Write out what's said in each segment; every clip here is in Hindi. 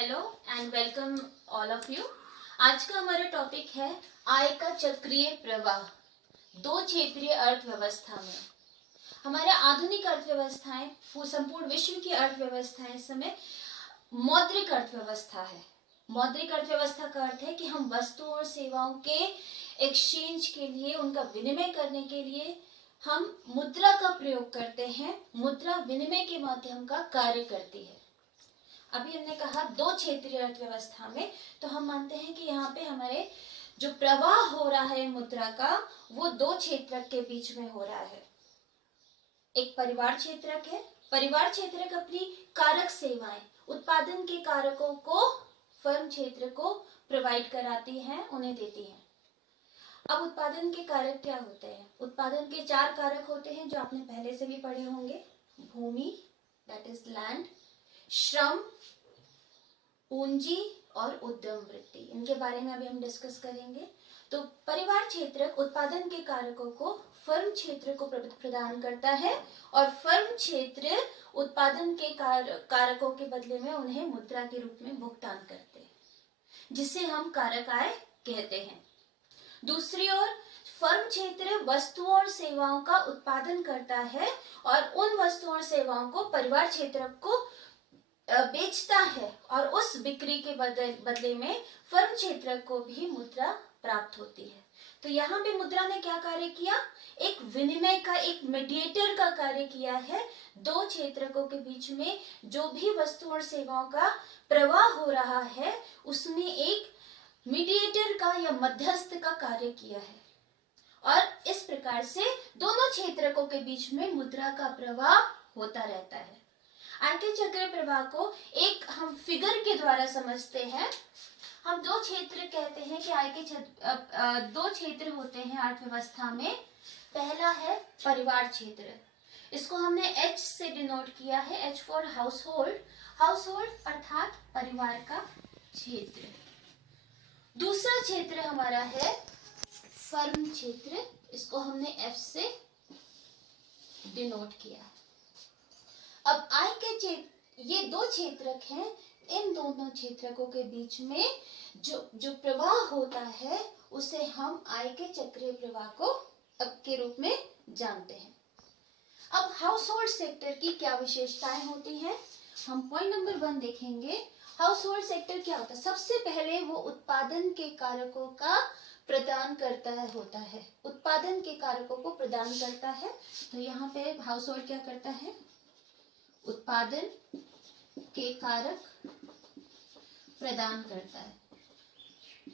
Hello and welcome all of you. आज का हमारा टॉपिक है आय का चक्रीय प्रवाह दो क्षेत्रीय अर्थव्यवस्था में। हमारे आधुनिक अर्थव्यवस्थाएं, संपूर्ण विश्व की अर्थव्यवस्थाएं इस समय मौद्रिक अर्थव्यवस्था है। मौद्रिक अर्थव्यवस्था का अर्थ है कि हम वस्तुओं और सेवाओं के एक्सचेंज के लिए, उनका विनिमय करने के लिए हम मुद्रा का प्रयोग करते हैं। मुद्रा विनिमय के माध्यम का कार्य करती है। अभी हमने कहा दो क्षेत्रीय अर्थव्यवस्था में, तो हम मानते हैं कि यहाँ पे हमारे जो प्रवाह हो रहा है मुद्रा का, वो दो क्षेत्रक के बीच में हो रहा है। एक परिवार क्षेत्रक है। परिवार क्षेत्रक अपनी कारक सेवाएं, उत्पादन के कारकों को फर्म क्षेत्र को प्रोवाइड कराती है, उन्हें देती है। अब उत्पादन के कारक क्या होते हैं? उत्पादन के चार कारक होते हैं जो आपने पहले से भी पढ़े होंगे। भूमि, दैट इज लैंड, श्रम, पूंजी और उद्यम वृत्ति। इनके बारे में अभी हम डिस्कस करेंगे। तो परिवार क्षेत्र उत्पादन के कारकों को फर्म क्षेत्र को प्रदान करता है और फर्म क्षेत्र उत्पादन के कारकों के बदले में उन्हें मुद्रा के रूप में भुगतान करते हैं, जिसे हम कारक आय कहते हैं। दूसरी ओर फर्म क्षेत्र वस्तुओं और सेवाओं का उत्पादन करता है और उन वस्तुओं और सेवाओं को परिवार क्षेत्र को बेचता है और उस बिक्री के बदले में फर्म क्षेत्र को भी मुद्रा प्राप्त होती है। तो यहाँ पे मुद्रा ने क्या कार्य किया? एक विनिमय का, एक मीडिएटर का कार्य किया है। दो क्षेत्रकों के बीच में जो भी वस्तु और सेवाओं का प्रवाह हो रहा है, उसमें एक मीडिएटर का या मध्यस्थ का कार्य किया है और इस प्रकार से दोनों क्षेत्रकों के बीच में मुद्रा का प्रवाह होता रहता है। आय के चक्र प्रवाह को एक हम फिगर के द्वारा समझते हैं। हम दो क्षेत्र कहते हैं कि आय के दो क्षेत्र होते हैं अर्थव्यवस्था में। पहला है परिवार क्षेत्र, इसको हमने H से डिनोट किया है, H for house hold. House hold अर्थात परिवार का क्षेत्र। दूसरा क्षेत्र हमारा है फर्म क्षेत्र, इसको हमने F से डिनोट किया है। अब आय के ये दो क्षेत्रक हैं। इन दोनों क्षेत्रकों के बीच में जो प्रवाह होता है उसे हम आय के चक्रीय प्रवाह को के रूप में जानते हैं। अब हाउस होल्ड सेक्टर की क्या विशेषताएं होती हैं, हम पॉइंट नंबर 1 देखेंगे। हाउस होल्ड सेक्टर क्या होता है? सबसे पहले वो उत्पादन के कारकों का प्रदान करता होता है, उत्पादन के कारकों को प्रदान करता है। तो यहाँ पे हाउस होल्ड क्या करता है? उत्पादन के कारक प्रदान करता है।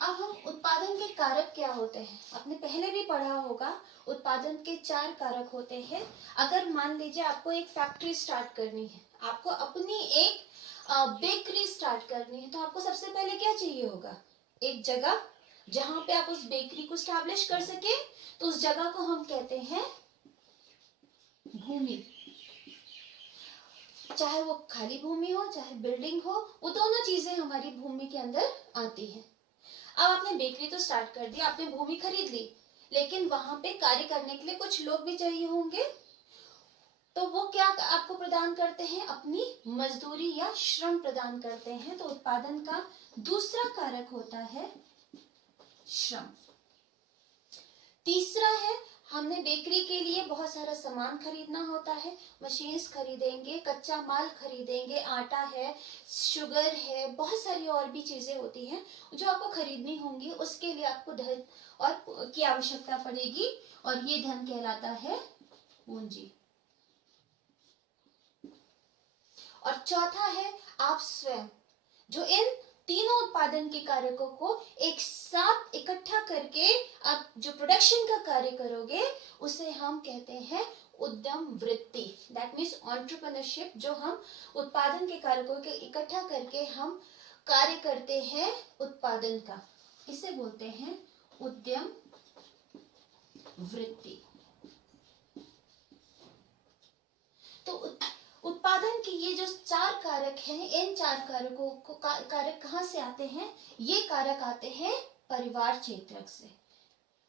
अब हम उत्पादन के कारक क्या होते हैं, आपने पहले भी पढ़ा होगा। उत्पादन के चार कारक होते हैं। अगर मान लीजिए आपको एक फैक्ट्री स्टार्ट करनी है, आपको अपनी एक बेकरी स्टार्ट करनी है, तो आपको सबसे पहले क्या चाहिए होगा? एक जगह जहां पे आप उस बेकरी को स्टैब्लिश कर सके। तो उस जगह को हम कहते हैं भूमि। चाहे वो खाली भूमि हो, चाहे बिल्डिंग हो, वो दोनों चीजें हमारी भूमि के अंदर आती हैं। अब आपने बेकरी तो स्टार्ट कर दी, आपने भूमि खरीद ली, लेकिन वहां पे कार्य करने के लिए कुछ लोग भी चाहिए होंगे। तो वो क्या आपको प्रदान करते हैं? अपनी मजदूरी या श्रम प्रदान करते हैं। तो उत्पादन का दूसरा कारक होता है श्रम। तीसरा है, हमने बेकरी के लिए बहुत सारा सामान खरीदना होता है। मशीन्स खरीदेंगे, कच्चा माल खरीदेंगे, आटा है, शुगर है, बहुत सारी और भी चीजें होती हैं जो आपको खरीदनी होंगी। उसके लिए आपको धन और की आवश्यकता पड़ेगी और ये धन कहलाता है पूंजी। और चौथा है आप स्वयं, जो इन तीनों उत्पादन के कारकों को एक साथ इकट्ठा करके आप जो प्रोडक्शन का कार्य करोगे, उसे हम कहते हैं उद्यम वृत्ति। That means entrepreneurship. जो हम उत्पादन के कारकों के इकट्ठा करके हम कार्य करते हैं उत्पादन का, इसे बोलते हैं उद्यम वृत्ति। तो उत्पादन के ये जो चार कारक हैं, इन चार कारकों को कारक कहाँ से आते हैं? ये कारक आते हैं परिवार क्षेत्रक से,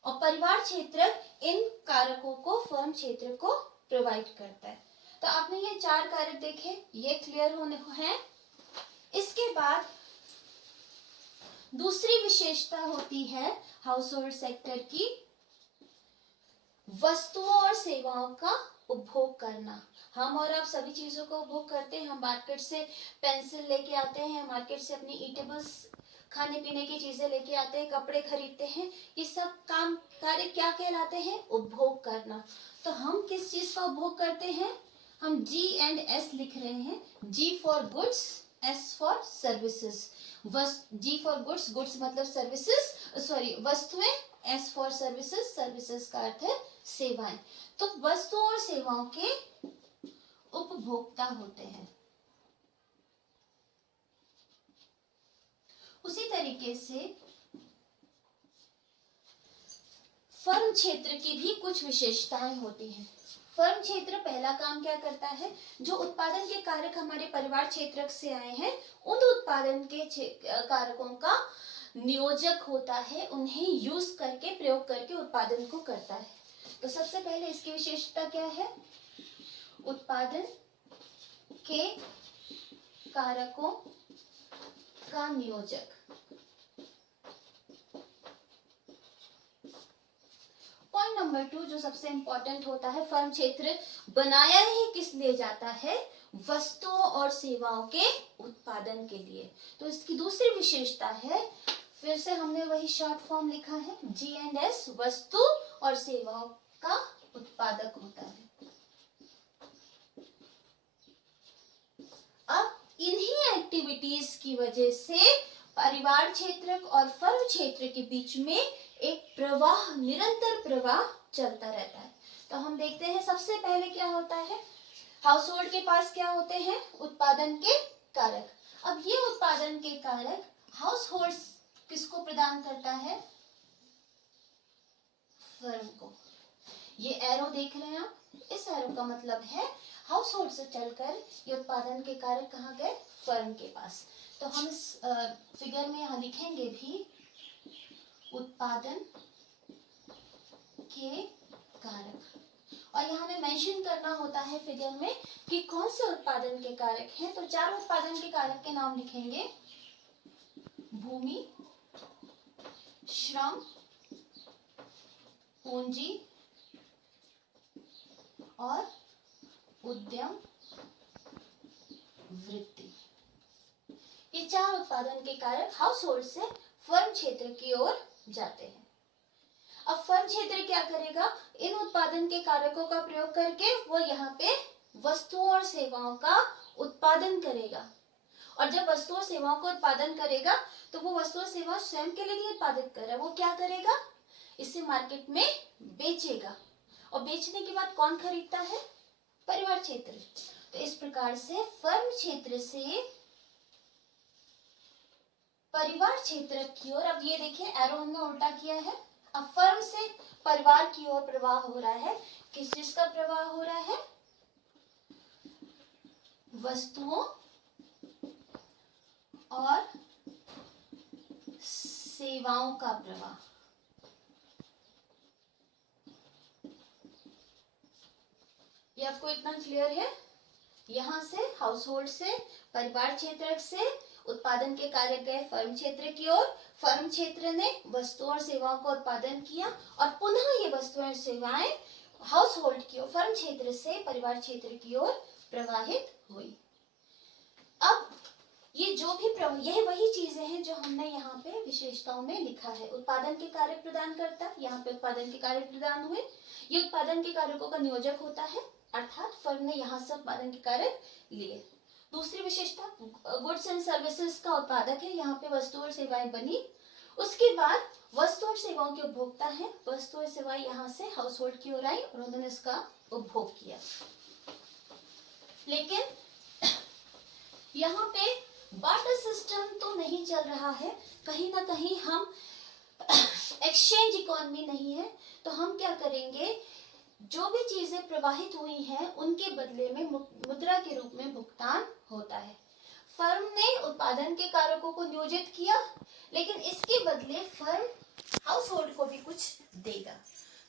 और परिवार क्षेत्रक इन कारकों को फर्म क्षेत्र को प्रोवाइड करता है। तो आपने ये चार कारक देखे, ये क्लियर होने हैं। इसके बाद दूसरी विशेषता होती है हाउस होल्ड सेक्टर की वस्तुओं और सेवाओं का उपभोग करना। हम और आप सभी चीजों का उपभोग करते हैं। हम मार्केट से पेंसिल लेके आते हैं, मार्केट से अपनी ईटेबल्स खाने पीने की चीजें लेके आते हैं, कपड़े खरीदते हैं। ये सब काम कार्य क्या कहलाते हैं? उपभोग करना। तो हम किस चीज का उपभोग करते हैं? हम G&S लिख रहे हैं। G for goods, S for services. G for goods, goods मतलब सर्विसेज, सॉरी वस्तुएं, S फॉर सर्विसेज, सर्विसेज का अर्थ है सेवाएं। तो वस्तुओं और सेवाओं के उपभोक्ता होते हैं। उसी तरीके से फर्म क्षेत्र की भी कुछ विशेषताएं होती हैं। फर्म क्षेत्र पहला काम क्या करता है? जो उत्पादन के कारक हमारे परिवार क्षेत्र से आए हैं, उन उत्पादन के कारकों का नियोजक होता है, उन्हें यूज करके, प्रयोग करके उत्पादन को करता है। तो सबसे पहले इसकी विशेषता क्या है? उत्पादन के कारकों का नियोजक। पॉइंट नंबर 2 जो सबसे इंपॉर्टेंट होता है, फर्म क्षेत्र बनाया ही किस लिए जाता है? वस्तुओं और सेवाओं के उत्पादन के लिए। तो इसकी दूसरी विशेषता है, फिर से हमने वही शॉर्ट फॉर्म लिखा है, G&S, वस्तु और सेवाओं का उत्पादक होता है। अब इन्हीं एक्टिविटीज की वजह से परिवार क्षेत्र और फर्म क्षेत्र के बीच में एक प्रवाह, निरंतर प्रवाह चलता रहता है। तो हम देखते हैं सबसे पहले क्या होता है? हाउस होल्ड के पास क्या होते हैं? उत्पादन के कारक। अब ये उत्पादन के कारक हाउस होल्ड किसको प्रदान करता है? फर्म को। ये एरो देख रहे हैं आप, इस एरो का मतलब है हाउस होल्ड से चलकर ये उत्पादन के कारक कहाँ गए? फर्म के पास। तो हम इस फिगर में यहाँ लिखेंगे भी उत्पादन के कारक, और यहाँ में मेंशन करना होता है फिगर में कि कौन से उत्पादन के कारक हैं। तो 4 उत्पादन के कारक के नाम लिखेंगे: भूमि, श्रम, पूंजी और उद्यम वृत्ति। ये 4 उत्पादन के कारक हाउस होल्ड से फर्म क्षेत्र की ओर जाते हैं। अब फर्म क्षेत्र क्या करेगा? इन उत्पादन के कारकों का प्रयोग करके वो यहाँ पे वस्तुओं और सेवाओं का उत्पादन करेगा। और जब वस्तु और सेवाओं का उत्पादन करेगा तो वो वस्तु और सेवा स्वयं के लिए नहीं उत्पादित कर रहा है, वो क्या करेगा? इसे मार्केट में बेचेगा। और बेचने के बाद कौन खरीदता है? परिवार क्षेत्र। तो इस प्रकार से फर्म क्षेत्र से परिवार क्षेत्र की ओर, अब ये देखिए एरो हमने उल्टा किया है। अब फर्म से परिवार की ओर प्रवाह हो रहा है। किस चीज का प्रवाह हो रहा है? वस्तुओं और सेवाओं का प्रवाह। ये आपको इतना क्लियर है? यहाँ से हाउस होल्ड से, परिवार क्षेत्र से उत्पादन के कार्य गए फर्म क्षेत्र की ओर, फर्म क्षेत्र ने वस्तुओं और सेवाओं का उत्पादन किया और पुनः ये वस्तुएं और सेवाएं हाउस होल्ड की ओर, फर्म क्षेत्र से परिवार क्षेत्र की ओर प्रवाहित हुई। अब ये जो भी यह वही चीजें हैं जो हमने यहाँ पे विशेषताओं में लिखा है। उत्पादन के कार्य प्रदान करता, यहाँ पे उत्पादन के कार्य प्रदान हुए। ये उत्पादन के कारकों का नियोजक होता है, अर्थात फर्म ने यहाँ से उत्पादन के कारक लिए। दूसरी विशेषता गुड्स एंड सर्विसेज का उत्पादक है, यहाँ पे वस्तु और सेवाएं बनी। उसके बाद वस्तु और सेवाओं के उपभोक्ता हैं, वस्तु और सेवाएं यहाँ से हाउस होल्ड की ओर आई और उन्होंने इसका उपभोग किया। लेकिन यहाँ पे बार्टर सिस्टम तो नहीं चल रहा है, कहीं ना कहीं हम एक्सचेंज इकोनॉमी नहीं है। तो हम क्या करेंगे? जो भी चीजें प्रवाहित हुई हैं उनके बदले में मुद्रा के रूप में भुगतान होता है। फर्म ने उत्पादन के कारकों को नियोजित किया, लेकिन इसके बदले फर्म हाउस होल्ड को भी कुछ देगा।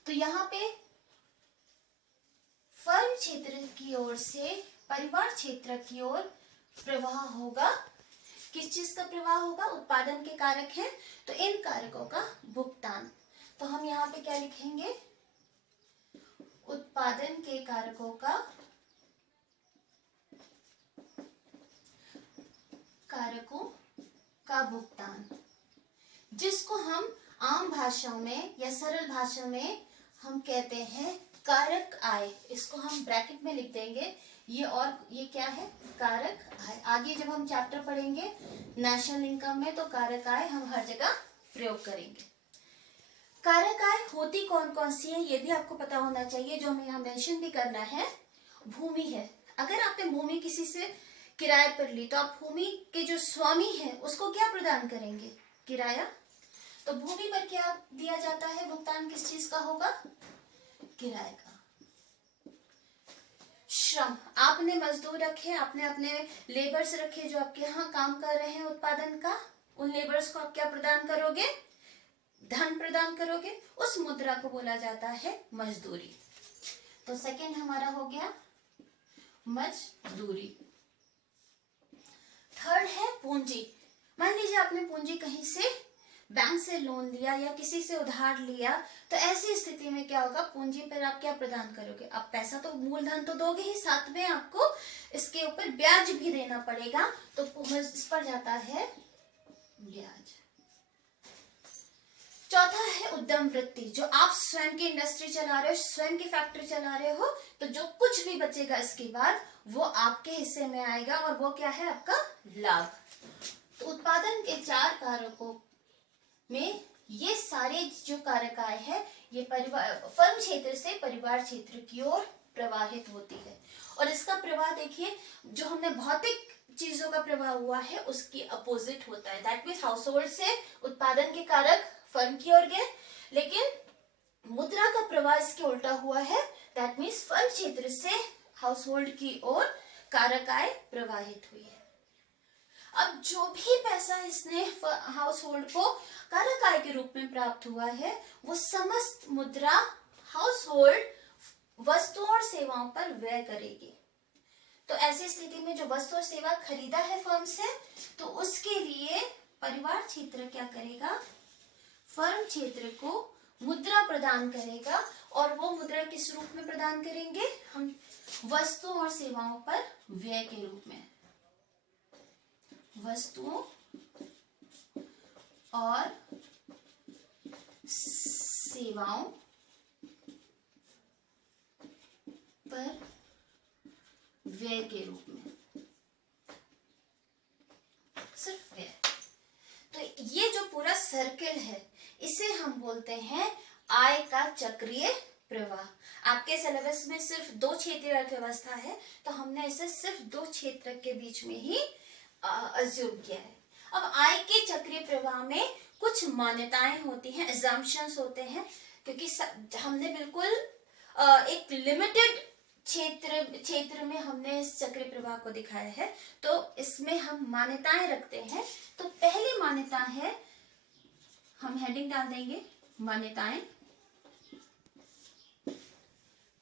तो यहाँ पे फर्म क्षेत्र की ओर से परिवार क्षेत्र की ओर प्रवाह होगा किस चीज का प्रवाह होगा? उत्पादन के कारक हैं, तो इन कारकों का भुगतान। तो हम यहाँ पे क्या लिखेंगे? उत्पादन के कारकों का भुगतान, जिसको हम आम भाषा में या सरल भाषा में हम कहते हैं कारक आय। इसको हम ब्रैकेट में लिख देंगे। ये क्या है? कारक आय। आगे जब हम चैप्टर पढ़ेंगे नेशनल इनकम में, तो कारक आय हम हर जगह प्रयोग करेंगे। कारक आय होती कौन कौन सी है ये भी आपको पता होना चाहिए। जो हमें यहाँ मेंशन भी करना है, भूमि है। अगर आपने भूमि किसी से किराए पर ली, तो आप भूमि के जो स्वामी है उसको क्या प्रदान करेंगे? किराया। तो भूमि पर क्या दिया जाता है? भुगतान किस चीज का होगा? किराए का। श्रम, आपने मजदूर रखे, आपने अपने लेबर्स रखे जो आपके यहाँ काम कर रहे हैं उत्पादन का, उन लेबर्स को आप क्या प्रदान करोगे? धन प्रदान करोगे। उस मुद्रा को बोला जाता है मजदूरी। तो सेकंड हमारा हो गया मजदूरी। थर्ड है पूंजी। मान लीजिए आपने पूंजी कहीं से बैंक से लोन लिया या किसी से उधार लिया, तो ऐसी स्थिति में क्या होगा? पूंजी पर आप क्या प्रदान करोगे? आप पैसा तो मूलधन तो दोगे ही, साथ में आपको इसके ऊपर ब्याज भी देना पड़ेगा। तो इस पर जाता है ब्याज। चौथा है उद्यम वृत्ति। जो आप स्वयं की इंडस्ट्री चला रहे हो, स्वयं की फैक्ट्री चला रहे हो, तो जो कुछ भी बचेगा इसके बाद वो आपके हिस्से में आएगा, और वो क्या है? आपका लाभ। तो उत्पादन के 4 कारकों में ये सारे जो कारक आय है, ये फर्म क्षेत्र से परिवार क्षेत्र की ओर प्रवाहित होती है। और इसका प्रवाह देखिए, जो हमने भौतिक चीजों का प्रवाह हुआ है उसकी अपोजिट होता है। दैट मीन्स हाउस होल्ड से उत्पादन के कारक फर्म की ओर गए, लेकिन मुद्रा का प्रवाह इसके उल्टा हुआ है। दैट मीन्स फर्म क्षेत्र से हाउस होल्ड की ओर कारक आय प्रवाहित हुई है। अब जो भी पैसा इसने हाउस होल्ड को कारक आय के रूप में प्राप्त हुआ है, वो समस्त मुद्रा हाउस होल्ड वस्तुओं और सेवाओं पर व्यय करेगी। तो ऐसी स्थिति में जो वस्तु और सेवा खरीदा है फर्म से, तो उसके लिए परिवार क्षेत्र क्या करेगा? फर्म क्षेत्र को मुद्रा प्रदान करेगा। और वो मुद्रा किस रूप में प्रदान करेंगे? हम वस्तुओं और सेवाओं पर व्यय के रूप में। वस्तुओं और सेवाओं पर व्यय के रूप में, सिर्फ व्यय। तो ये जो पूरा सर्कल है, इसे हम बोलते हैं आय का चक्रीय प्रवाह। आपके सिलेबस में सिर्फ 2 क्षेत्रीय अर्थव्यवस्था है, तो हमने इसे सिर्फ 2 क्षेत्र के बीच में ही अज्यूम किया है। अब आय के चक्रीय प्रवाह में कुछ मान्यताएं होती हैं, assumptions होते हैं, क्योंकि हमने बिल्कुल एक लिमिटेड क्षेत्र में हमने इस चक्रीय प्रवाह को दिखाया है, तो इसमें हम मान्यताएं रखते हैं। तो पहली मान्यता है, हम हेडिंग डाल देंगे मान्यताएं।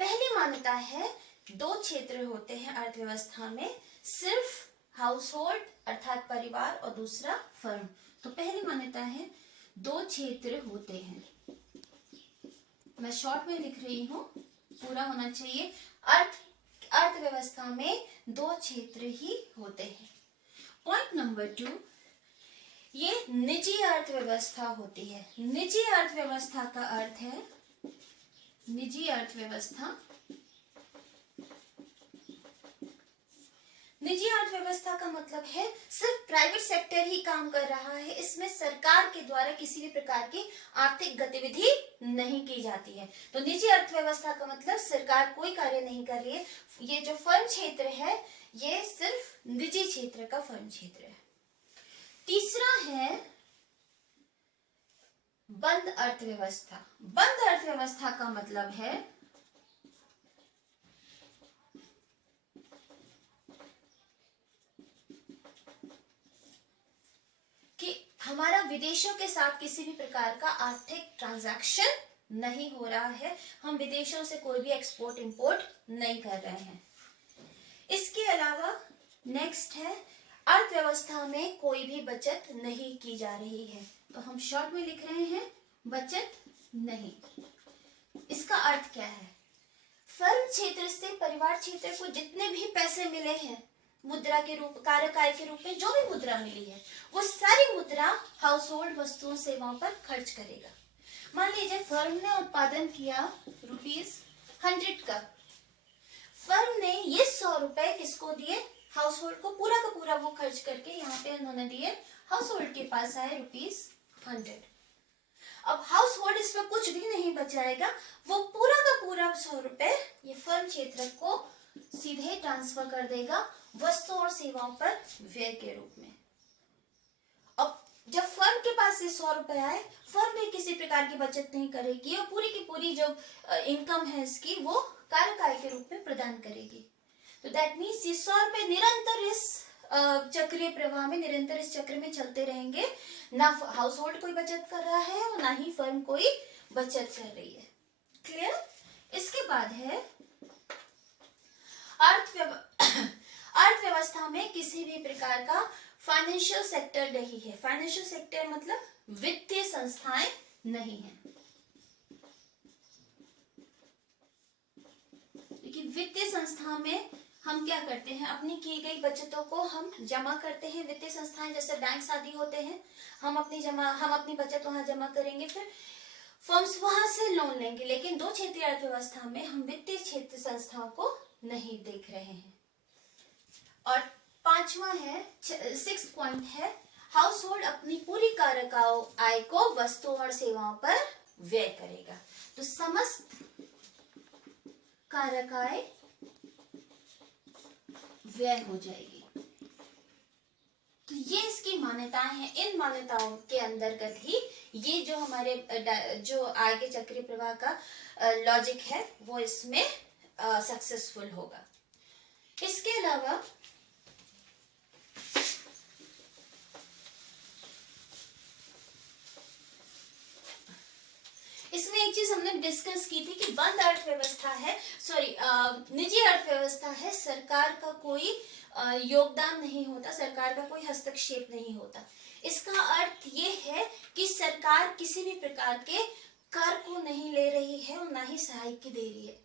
पहली मान्यता है 2 क्षेत्र होते हैं अर्थव्यवस्था में, सिर्फ हाउस होल्ड अर्थात परिवार और दूसरा फर्म। तो पहली मान्यता है 2 क्षेत्र होते हैं। मैं शॉर्ट में लिख रही हूं, पूरा होना चाहिए। अर्थव्यवस्था में 2 क्षेत्र ही होते हैं। पॉइंट नंबर 2, ये निजी अर्थव्यवस्था होती है। निजी अर्थव्यवस्था का अर्थ है, निजी अर्थव्यवस्था, निजी अर्थव्यवस्था का मतलब है सिर्फ प्राइवेट सेक्टर ही काम कर रहा है, इसमें सरकार के द्वारा किसी भी प्रकार की आर्थिक गतिविधि नहीं की जाती है। तो निजी अर्थव्यवस्था का मतलब सरकार कोई कार्य नहीं कर रही है। ये जो फर्म क्षेत्र है, ये सिर्फ निजी क्षेत्र का फर्म क्षेत्र है। तीसरा है बंद अर्थव्यवस्था। बंद अर्थव्यवस्था का मतलब है कि हमारा विदेशों के साथ किसी भी प्रकार का आर्थिक ट्रांजैक्शन नहीं हो रहा है, हम विदेशों से कोई भी एक्सपोर्ट इंपोर्ट नहीं कर रहे हैं। इसके अलावा नेक्स्ट है अर्थव्यवस्था में कोई भी बचत नहीं की जा रही है। तो हम शॉर्ट में लिख रहे हैं बचत नहीं। इसका अर्थ क्या है? फर्म क्षेत्र से परिवार क्षेत्र को जितने भी पैसे मिले हैं मुद्रा के रूप, कारक आय के रूप में जो भी मुद्रा मिली है, वो सारी मुद्रा हाउस होल्ड वस्तुओं सेवाओं पर खर्च करेगा। मान लीजिए फर्म ने उत्पादन किया ₹100 का, फर्म ने ये 100 रुपए किसको दिए? हाउस होल्ड को, पूरा का पूरा वो खर्च करके यहाँ पे उन्होंने दिए, हाउस होल्ड के पास आए ₹100। अब हाउस होल्ड इसमें कुछ भी नहीं बचाएगा, वो पूरा का पूरा 100 रुपए ये फर्म क्षेत्र को सीधे ट्रांसफर कर देगा वस्तुओं और सेवाओं पर व्यय के रूप में। अब जब फर्म के पास से 100 रुपए आए, फर्म भी किसी प्रकार की बचत नहीं करेगी और पूरी की पूरी जो इनकम है इसकी वो कारक आय के रूप में प्रदान करेगी। तो दैट मीन्स ये 100 रुपए निरंतर इस चक्रीय प्रवाह में, निरंतर इस चक्र में चलते रहेंगे। ना हाउस होल्ड कोई बचत कर रहा है और ना ही फर्म कोई बचत कर रही है। क्लियर? इसके बाद है अर्थव्यवस्था में किसी भी प्रकार का फाइनेंशियल सेक्टर नहीं है। फाइनेंशियल सेक्टर मतलब वित्तीय संस्थाएं नहीं है। देखिए, वित्तीय संस्था में हम क्या करते हैं? अपनी की गई बचतों को हम जमा करते हैं। वित्तीय संस्थाएं जैसे बैंक आदि होते हैं, हम अपनी बचत वहां जमा करेंगे, फिर फर्म्स वहां से लोन लेंगे। लेकिन दो क्षेत्रीय अर्थव्यवस्था में हम वित्तीय क्षेत्र संस्थाओं को नहीं देख रहे हैं। और पांचवा है, 6th पॉइंट है, हाउस होल्ड अपनी पूरी कारक आय को वस्तुओं और सेवाओं पर व्यय करेगा। तो समस्त कारक आय व्यय हो जाएगी। तो ये इसकी मान्यताएं हैं। इन मान्यताओं के अंतर्गत ही ये जो हमारे जो आय के चक्रीय प्रवाह का लॉजिक है वो इसमें सक्सेसफुल होगा। इसके अलावा इसमें एक चीज हमने डिस्कस की थी कि बंद अर्थव्यवस्था है, निजी अर्थव्यवस्था है, सरकार का कोई योगदान नहीं होता, सरकार का कोई हस्तक्षेप नहीं होता। इसका अर्थ ये है कि सरकार किसी भी प्रकार के कर को नहीं ले रही है और ना ही सहायता दे रही है।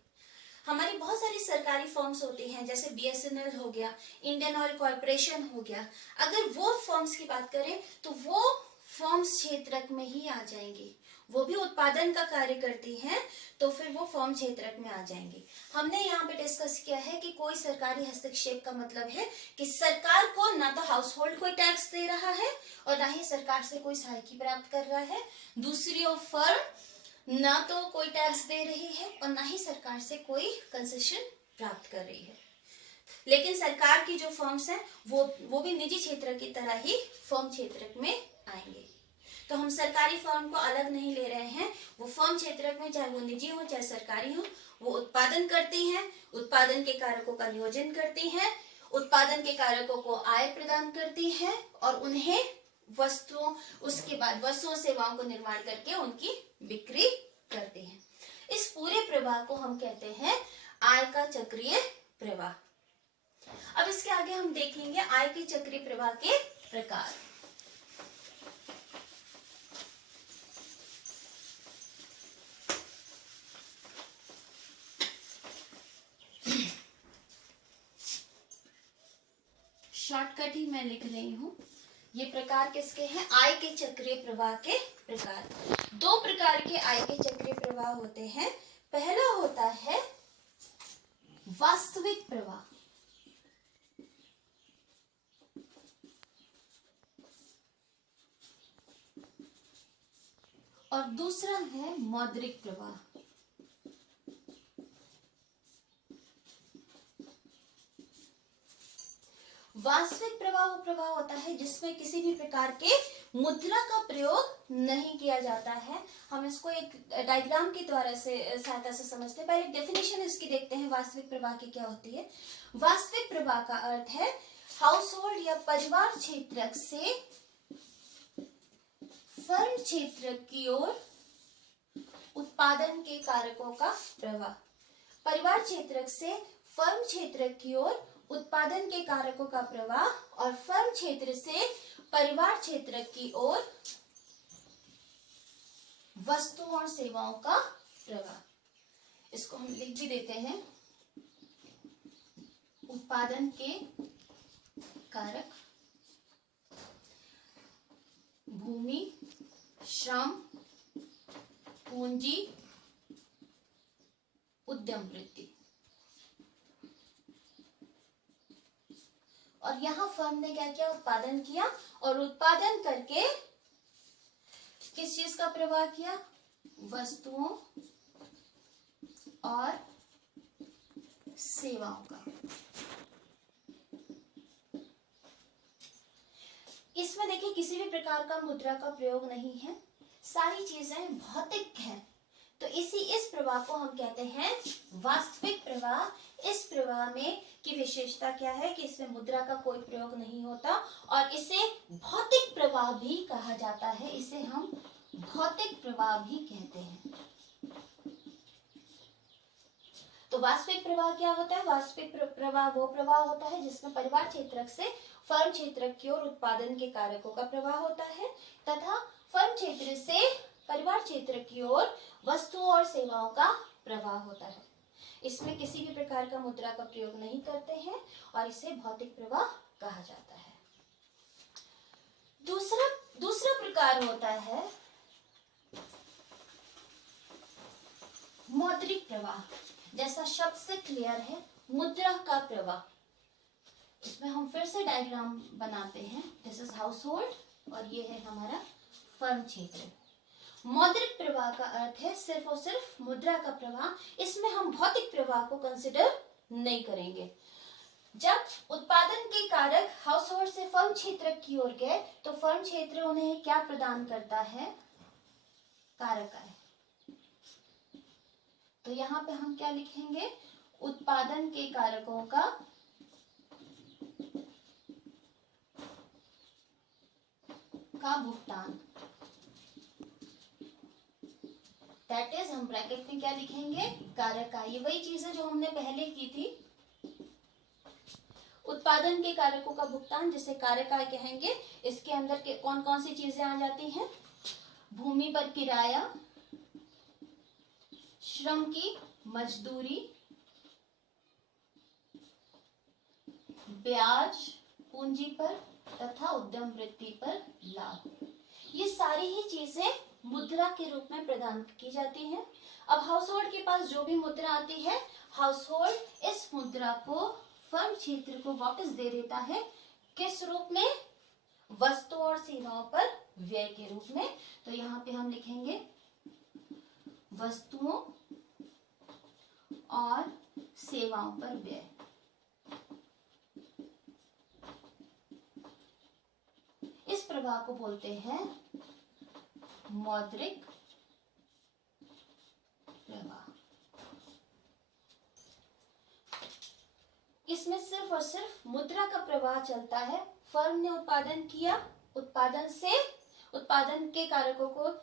हमारी बहुत सारी सरकारी फर्म्स होती हैं, जैसे BSNL हो गया, इंडियन ऑयल कॉर्पोरेशन हो गया। अगर वो फर्म्स की बात करें तो वो फर्म्स क्षेत्रक में ही आ जाएंगी। वो भी उत्पादन का कार्य करती हैं, तो फिर वो फर्म क्षेत्रक में आ जाएंगी। हमने यहाँ पे डिस्कस किया है कि कोई सरकारी हस्तक्षेप का मतलब है कि सरकार को ना तो हाउस होल्ड कोई टैक्स दे रहा है और ना ही सरकार से कोई सहायता प्राप्त कर रहा है। दूसरी ओर फर्म ना तो कोई टैक्स दे रही है और ना ही सरकार से कोई कंसेशन प्राप्त कर रही है। लेकिन सरकार की जो फर्म्स हैं वो भी निजी क्षेत्र की तरह ही फर्म क्षेत्र में आएंगे। तो हम सरकारी फर्म को अलग नहीं ले रहे हैं। वो फर्म क्षेत्र में, चाहे वो निजी हो चाहे सरकारी हो, वो उत्पादन करती हैं, उत्पादन के कारकों का नियोजन करती हैं, उत्पादन के कारकों को आय प्रदान करती हैं और उन्हें उसके बाद वस्तुओं सेवाओं को निर्माण करके उनकी बिक्री करती हैं। इस पूरे प्रवाह को हम कहते हैं आय का चक्रीय प्रवाह। अब इसके आगे हम देखेंगे आय के चक्रीय प्रवाह के प्रकार। शॉर्टकट ही मैं लिख रही हूं। ये प्रकार किसके हैं? आय के चक्रीय प्रवाह के प्रकार। दो प्रकार के आय के चक्रीय प्रवाह होते हैं। पहला होता है वास्तविक प्रवाह और दूसरा है मौद्रिक प्रवाह। वास्तविक प्रवाह वो प्रवाह होता है जिसमें किसी भी प्रकार के मुद्रा का प्रयोग नहीं किया जाता है। हम इसको एक डायग्राम के द्वारा से सहायता से समझते हैं। पहले डेफिनेशन इसकी देखते हैं वास्तविक प्रवाह की क्या होती है। वास्तविक प्रवाह का अर्थ है हाउस होल्ड या परिवार क्षेत्र से फर्म क्षेत्र की ओर उत्पादन के कारकों का प्रवाह। परिवार क्षेत्र से फर्म क्षेत्र की ओर उत्पादन के कारकों का प्रवाह और फर्म क्षेत्र से परिवार क्षेत्र की ओर वस्तुओं और सेवाओं का प्रवाह। इसको हम लिख भी देते हैं। उत्पादन के कारक भूमि, श्रम, पूंजी, उद्यम वृत्ति। और यहां फर्म ने क्या किया? उत्पादन किया, और उत्पादन करके किस चीज का प्रवाह किया? वस्तुओं और सेवाओं का। इसमें देखिए किसी भी प्रकार का मुद्रा का प्रयोग नहीं है, सारी चीजें भौतिक हैं। तो इस प्रवाह को हम कहते हैं वास्तविक प्रवाह। इस प्रवाह में की विशेषता क्या है कि इसमें मुद्रा का कोई प्रयोग नहीं होता, और इसे भौतिक प्रवाह भी कहा जाता है। इसे हम भौतिक प्रवाह भी कहते हैं। तो वास्तविक प्रवाह क्या होता है? वास्तविक प्रवाह वो प्रवाह होता है जिसमें परिवार क्षेत्रक से फर्म क्षेत्रक की ओर उत्पादन के कारकों का प्रवाह होता है, तथा फर्म क्षेत्र से परिवार क्षेत्र की ओर वस्तुओं और सेवाओं का प्रवाह होता है। इसमें किसी भी प्रकार का मुद्रा का प्रयोग नहीं करते हैं, और इसे भौतिक प्रवाह कहा जाता है। दूसरा प्रकार होता है मौद्रिक प्रवाह। जैसा शब्द से क्लियर है, मुद्रा का प्रवाह। इसमें हम फिर से डायग्राम बनाते हैं। दिस इज हाउस होल्ड और ये है हमारा फर्म क्षेत्र। मौद्रिक प्रवाह का अर्थ है सिर्फ और सिर्फ मुद्रा का प्रवाह। इसमें हम भौतिक प्रवाह को कंसिडर नहीं करेंगे। जब उत्पादन के कारक हाउस होल्ड से फर्म क्षेत्र की ओर गए, तो फर्म क्षेत्र उन्हें क्या प्रदान करता है? कारक आय। तो यहाँ पे हम क्या लिखेंगे? उत्पादन के कारकों का भुगतान। दैट इज, हम ब्रैकेट में क्या लिखेंगे? कारक आय। ये वही चीज है जो हमने पहले की थी। उत्पादन के कारकों का भुगतान, जिसे कारक आय कहेंगे। इसके अंदर के कौन कौन सी चीजें आ जाती हैं? भूमि पर किराया, श्रम की मजदूरी, ब्याज पूंजी पर, तथा उद्यम वृत्ति पर लाभ। ये सारी ही चीजें मुद्रा के रूप में प्रदान की जाती हैं। अब हाउस होल्ड के पास जो भी मुद्रा आती है, हाउस होल्ड इस मुद्रा को फर्म क्षेत्र को वापस दे देता है। किस रूप में? वस्तुओं और सेवाओं पर व्यय के रूप में। तो यहाँ पे हम लिखेंगे वस्तुओं और सेवाओं पर व्यय। इस प्रवाह को बोलते हैं मौद्रिक प्रवाह। इसमें सिर्फ और सिर्फ मुद्रा का प्रवाह चलता है। फर्म ने उत्पादन किया, उत्पादन के कारकों को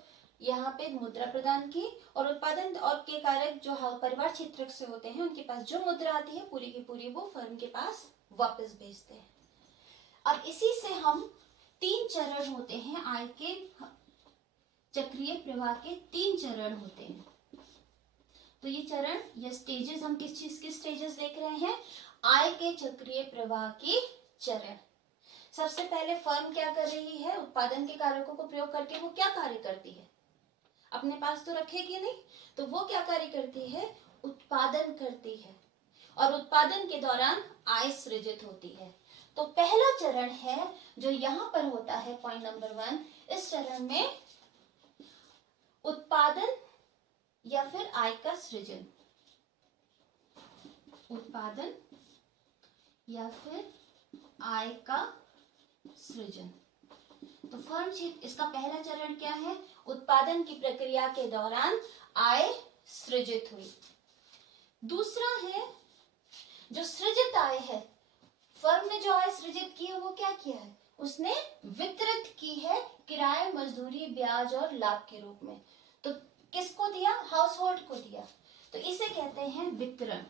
यहाँ पे मुद्रा प्रदान की, और उत्पादन और के कारक जो परिवार क्षेत्र से होते हैं, उनके पास जो मुद्रा आती है पूरी की पूरी वो फर्म के पास वापस भेजते हैं। अब इसी से हम 3 चरण होते हैं। आय के चक्रीय प्रवाह के 3 चरण होते हैं। तो ये चरण या स्टेजेस, हम किस स्टेजेस देख रहे हैं? आय के चक्रीय प्रवाह की चरण। सबसे पहले फर्म क्या कर रही है? उत्पादन के कारकों को प्रयोग करके वो क्या कार्य करती है? अपने पास तो रखेगी नहीं, तो वो क्या कार्य करती है? उत्पादन करती है, और उत्पादन के दौरान आय सृजित होती है। तो पहला चरण है जो यहाँ पर होता है, पॉइंट नंबर 1। इस चरण में उत्पादन या फिर आय का सृजन, उत्पादन या फिर आय का सृजन। तो फर्म क्षेत्र, इसका पहला चरण क्या है? उत्पादन की प्रक्रिया के दौरान आय सृजित हुई। दूसरा है जो सृजित आय है, फर्म ने जो आय सृजित की है वो क्या किया है? उसने वितरित की है किराया, मजदूरी, ब्याज और लाभ के रूप में। तो किसको दिया? हाउस होल्ड को दिया। तो इसे कहते हैं वितरण।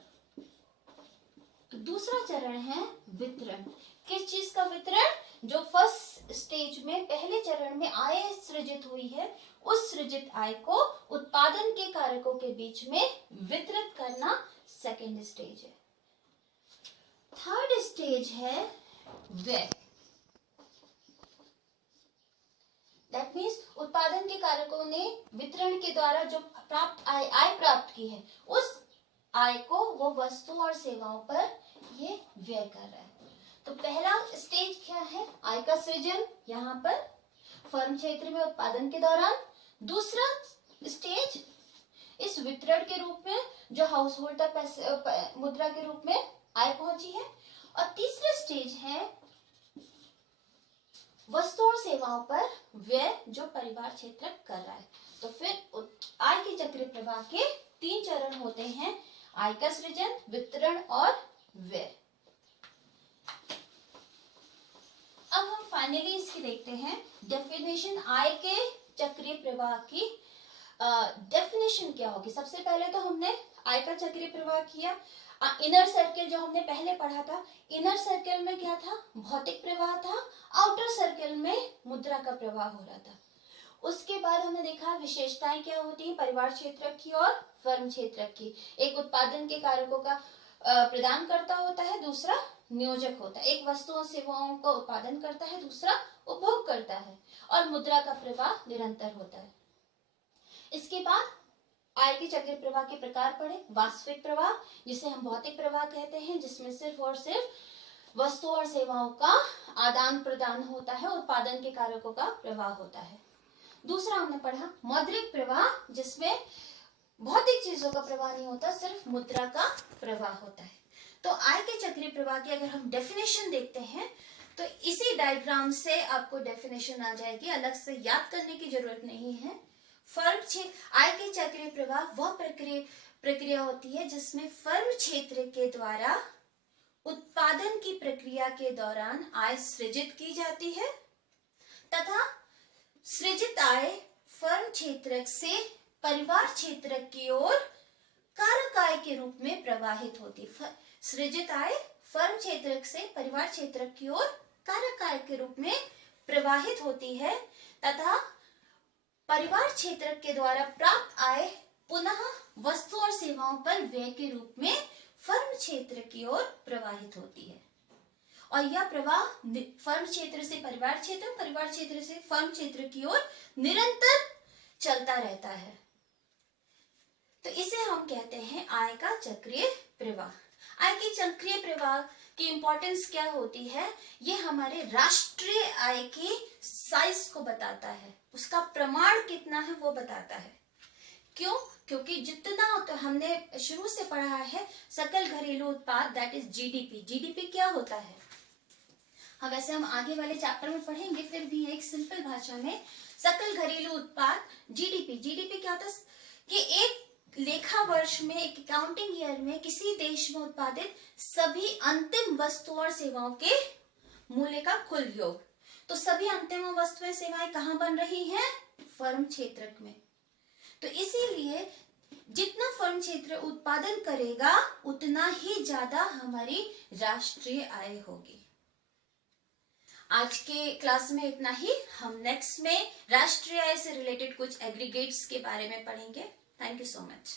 तो दूसरा चरण है वितरण। किस चीज का वितरण? जो फर्स्ट स्टेज में, पहले चरण में आय सृजित हुई है, उस सृजित आय को उत्पादन के कारकों के बीच में वितरित करना सेकेंड स्टेज है। थर्ड स्टेज है व्यय। दैट मीन्स उत्पादन के कारकों ने वितरण के द्वारा जो प्राप्त आय प्राप्त की है, उस आय को वो वस्तु और सेवाओं पर ये व्यय कर रहा है। तो पहला स्टेज क्या है? आय का सृजन, यहाँ पर फर्म क्षेत्र में उत्पादन के दौरान। दूसरा स्टेज इस वितरण के रूप में जो हाउस होल्ड तक मुद्रा के रूप में आय पहुंची है। और तीसरा स्टेज है वस्तु और सेवाओं पर व्यय जो परिवार क्षेत्र कर रहा है। तो फिर आय के चक्रीय प्रवाह के 3 चरण होते हैं: आय का सृजन, वितरण और व्यय। अब हम फाइनली इसकी देखते हैं डेफिनेशन। आय के चक्रीय प्रवाह की डेफिनेशन क्या होगी? सबसे पहले तो हमने आय का चक्रीय प्रवाह किया। इनर सर्किल जो हमने पहले पढ़ा था, इनर सर्किल में क्या था? भौतिक प्रवाह था। आउटर सर्किल में मुद्रा का प्रवाह हो रहा था। उसके बाद हमने देखा विशेषताएं क्या होती है परिवार क्षेत्र की और फर्म क्षेत्र की। एक उत्पादन के कारकों का प्रदान करता होता है, दूसरा नियोजक होता है। एक वस्तुओं सेवाओं का उत्पादन करता है, दूसरा उपभोग करता है। और मुद्रा का प्रवाह निरंतर होता है। इसके बाद आय के चक्रीय प्रवाह के प्रकार पढ़े। वास्तविक प्रवाह, जिसे हम भौतिक प्रवाह कहते हैं, जिसमें सिर्फ और सिर्फ वस्तुओं और सेवाओं का आदान प्रदान होता है, उत्पादन के कारकों का प्रवाह होता है। दूसरा हमने पढ़ा मौद्रिक प्रवाह, जिसमें भौतिक चीजों का प्रवाह नहीं होता, सिर्फ मुद्रा का प्रवाह होता है। तो आय के चक्रीय प्रवाह की अगर हम डेफिनेशन देखते हैं तो इसी डायग्राम से आपको डेफिनेशन आ जाएगी, अलग से याद करने की जरूरत नहीं है। फर्म क्षेत्र आय के चक्रीय प्रवाह वह प्रक्रिया होती है जिसमें फर्म क्षेत्र के द्वारा उत्पादन की प्रक्रिया के दौरान आय सृजित की जाती है तथा सृजित आय फर्म क्षेत्र से परिवार क्षेत्र की ओर कारक आय के रूप में प्रवाहित होती है। सृजित आय फर्म क्षेत्र से परिवार क्षेत्र की ओर कारक आय के रूप में प्रवाहित होती है तथा परिवार क्षेत्र के द्वारा प्राप्त आय पुनः वस्तु और सेवाओं पर व्यय के रूप में फर्म क्षेत्र की ओर प्रवाहित होती है। और यह प्रवाह फर्म क्षेत्र से परिवार क्षेत्र, परिवार क्षेत्र से फर्म क्षेत्र की ओर निरंतर चलता रहता है। तो इसे हम कहते हैं आय का चक्रीय प्रवाह। आय के चक्रीय प्रवाह की इंपॉर्टेंस क्या होती है? ये हमारे राष्ट्रीय आय की साइज को बताता है, उसका प्रमाण कितना है वो बताता है। क्यों? क्योंकि जितना तो हमने शुरू से पढ़ा है सकल घरेलू उत्पाद, दैट इज जीडीपी। जीडीपी क्या होता है? हाँ, वैसे हम आगे वाले चैप्टर में पढ़ेंगे, फिर भी एक सिंपल भाषा में सकल घरेलू उत्पाद जीडीपी। जीडीपी क्या होता है कि एक लेखा वर्ष में, एक अकाउंटिंग ईयर में किसी देश में उत्पादित सभी अंतिम वस्तुओं और सेवाओं के मूल्य का कुल योग। तो सभी अंतिम वस्तुएं सेवाएं कहाँ बन रही हैं? फर्म क्षेत्र में। तो इसीलिए जितना फर्म क्षेत्र उत्पादन करेगा उतना ही ज्यादा हमारी राष्ट्रीय आय होगी। आज के क्लास में इतना ही। हम नेक्स्ट में राष्ट्रीय आय से रिलेटेड कुछ एग्रीगेट्स के बारे में पढ़ेंगे। Thank you so much.